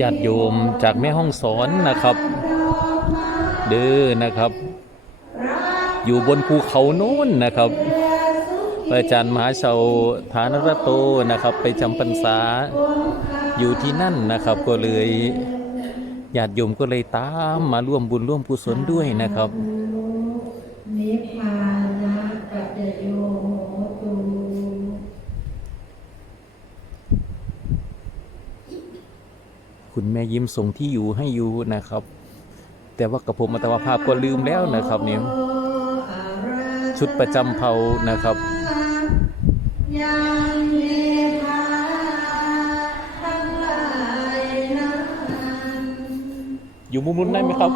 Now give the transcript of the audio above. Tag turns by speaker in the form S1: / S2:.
S1: ญาติโยมจากแม่ห้องสอนนะครับ เด้อนะครับ อยู่บนภูเขาโน้นนะครับพระอาจารย์มหาชาวฐานรัตโตนะครับ ไปจำพรรษาอยู่ที่นั่นนะครับก็เลยญาติโยมก็เลยตามมาร่วมบุญร่วมกุศลด้วยนะครับ
S2: นิพพานะปัจโยโห
S1: คุณแม่ยิ้มส่งที่อยู่ให้อยู่นะครับ แต่ว่ากระผมอัตวาภาพก็ลืมแล้วนะครับเนี่ยชุดประจำเผานะครับอยู่มุมนู้นได้ไหมครับ